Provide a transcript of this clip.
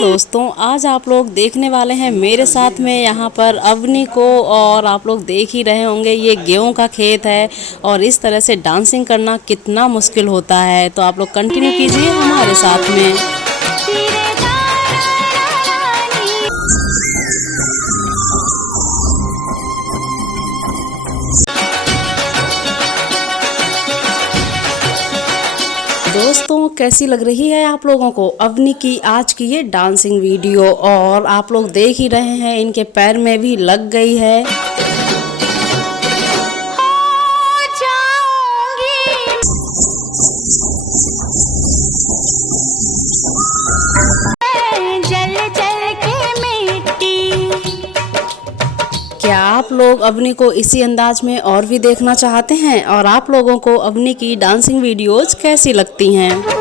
दोस्तों, आज आप लोग देखने वाले हैं मेरे साथ में यहाँ पर अवनी को। और आप लोग देख ही रहे होंगे ये गेहूं का खेत है और इस तरह से डांसिंग करना कितना मुश्किल होता है। तो आप लोग कंटिन्यू कीजिए हमारे साथ में। दोस्तों, कैसी लग रही है आप लोगों को अवनी की आज की ये डांसिंग वीडियो? और आप लोग देख ही रहे हैं इनके पैर में भी लग गई है। क्या आप लोग अवनी को इसी अंदाज में और भी देखना चाहते हैं? और आप लोगों को अवनी की डांसिंग वीडियोज कैसी लगती हैं?